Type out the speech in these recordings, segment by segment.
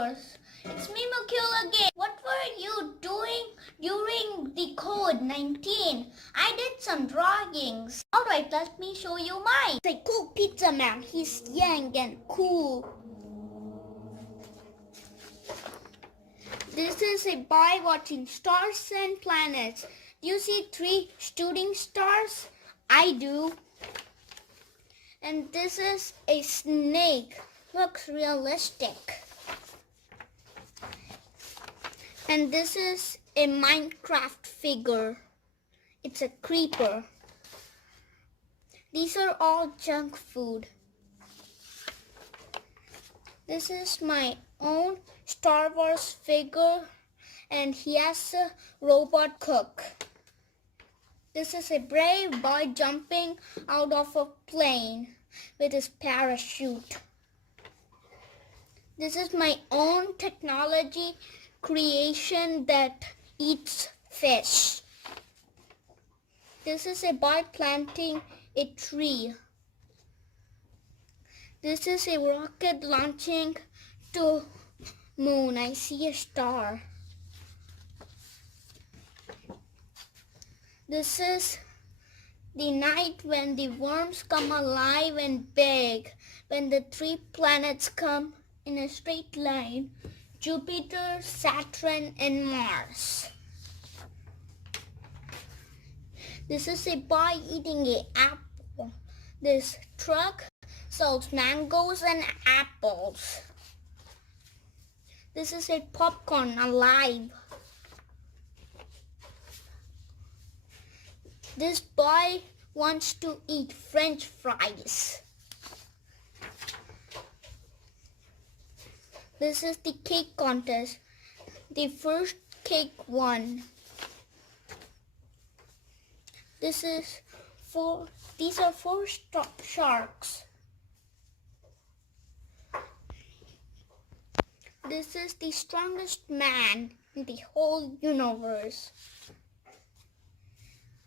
viewers, it's me Mukil again. What were you doing during the Covid-19? I did some drawings. Alright, let me show you mine. It's a cool pizza man. He's young and cool. This is a boy watching stars and planets. Do you see 3 shooting stars? I do. And this is a snake. Looks realistic. And this is a Minecraft figure. It's a creeper. These are all junk food. This is my own Star Wars figure, and he has a robot cook. This is a brave boy jumping out of a plane with his parachute. This is my own technology creation that eats fish. This is a boy planting a tree. This is a rocket launching to moon. I see a star. This is the night when the worms come alive and big, when the 3 planets come in a straight line: Jupiter, Saturn, and Mars. This is a boy eating an apple. This truck sells mangoes and apples. This is a popcorn alive. This boy wants to eat French fries. This is the cake contest. The first cake won. These are 4 sharks. This is the strongest man in the whole universe.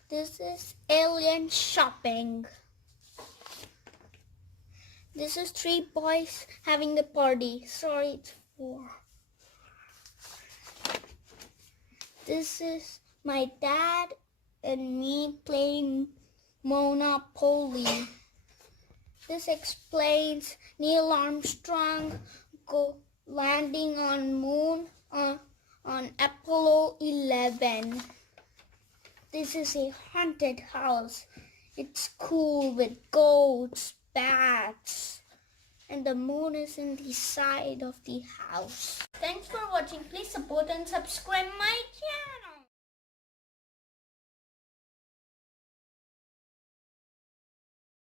This is alien shopping. This is 3 boys having a party. Sorry, it's 4. This is my dad and me playing Monopoly. This explains Neil Armstrong landing on moon on Apollo 11. This is a haunted house. It's cool with ghosts, bats, and the moon is in the side of the house. Thanks for watching. Please support and subscribe my channel.